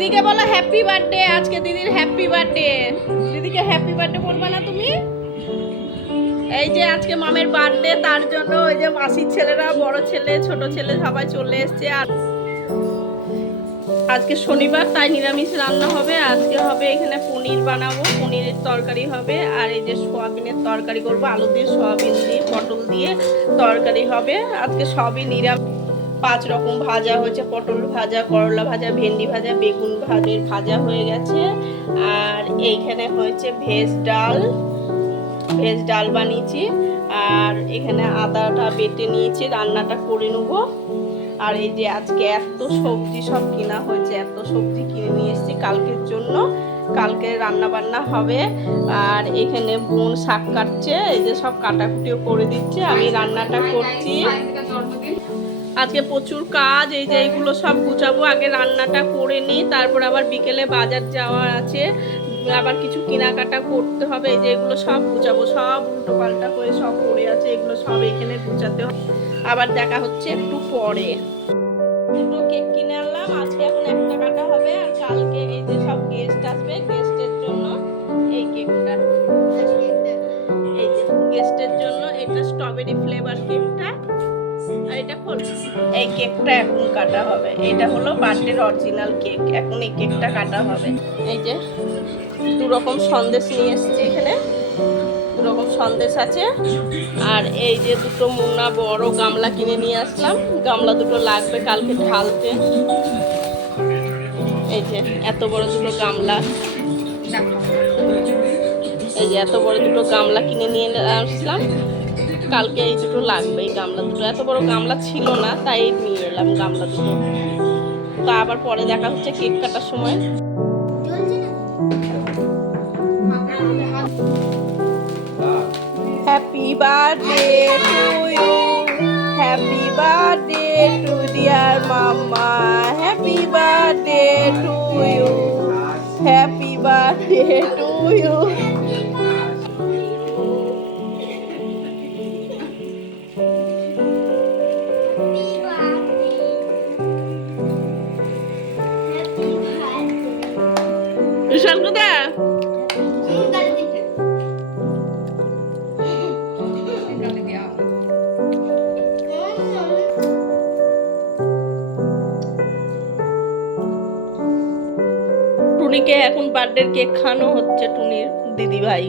দিদিকে বলো happy birthday, আজকে দিদির হ্যাপি বার্থডে। দিদিকে হ্যাপি বার্থডে বলবা না তুমি? এই যে আজকে মামের বার্থডে, তার জন্য ওই যে মাসির ছেলেরা, বড় ছেলে, ছোট ছেলে সবাই চলে এসছে। আর আজকে শনিবার, তাই নিরামিষ রান্না হবে। আজকে হবে এখানে পনির বানাবো, পনিরের তরকারি হবে। আর এই যে সোয়াবিনের তরকারি করবো, আলু দিয়ে, সোয়াবিন দিয়ে, পটল দিয়ে তরকারি হবে। আজকে সবই নিরামিষ। 5 রকম ভাজা হয়েছে, পটল ভাজা, করলা ভাজা, ভেন্ডি ভাজা, বেগুন ভাজা হয়ে গেছে। আর এইখানে হয়েছে ভেজ ডাল বানিয়েছি। আর এখানে আদাটা বেটে নিয়েছি, রান্নাটা করে নেবো। আর এই যে আজকে এত সবজি সব কিনা হয়েছে, এত সবজি কিনে নিয়ে এসেছি কালকের জন্য, কালকে রান্না বান্না হবে। আর এখানে বোন শাক কাটছে, এই যে সব কাটাকুটিও করে দিচ্ছে, আমি রান্নাটা করছি। আজকে প্রচুর কাজ, এই যে এইগুলো সব গুছাবো, আগে রান্নাটা করে নিই, তারপর আবার বিকেলে বাজার যাওয়ার আছে, আবার কিছু কেনাকাটা করতে হবে। এই যে এগুলো সব গুছাবো, সব উল্টো পাল্টা হয়ে সব পড়ে আছে, এগুলো সব এখানে গুছাতে হবে। আবার দেখা হচ্ছে একটু পরে। দুটো কেক কিনে আনলাম, আজকে এখন একটা কাটা হবে। আর কালকে এই যে সব গেস্ট আসবে, গেস্টের জন্য এই কেকটা, এই যে গেস্টের জন্য এটা স্ট্রবেরি ফ্লেভার কেকটা। আর এটা এই কেকটা এখন কাটা হবে। এটা হলো বার্থডের অরিজিনাল কেক, এখন এই কেকটা কাটা হবে। এই যে 2 রকম সন্দেশ নিয়ে এসেছি, এখানে 2 রকম সন্দেশ আছে। আর এই যে দুটো মোনা বড় গামলা কিনে নিয়ে আসলাম, গামলা দুটো লাগবে কালকে ঢালতে। এই যে এত বড় দুটো গামলা, এই যে এত বড় দুটো গামলা কিনে নিয়ে আসলাম, কালকে এই দুটো লাগবে। এই গামলা দুটো, এত বড় গামলা ছিল না, তাই নিয়ে এলাম গামলা দুটো। তো আবার পরে দেখা হচ্ছে কেক কাটার সময়। Happy birthday to you, happy birthday to dear mamma, happy birthday to you, happy birthday to you. বিশাল কথা। টুনিকে এখন বার্থডের কেক খাওয়ানো হচ্ছে, টুনির দিদি ভাই।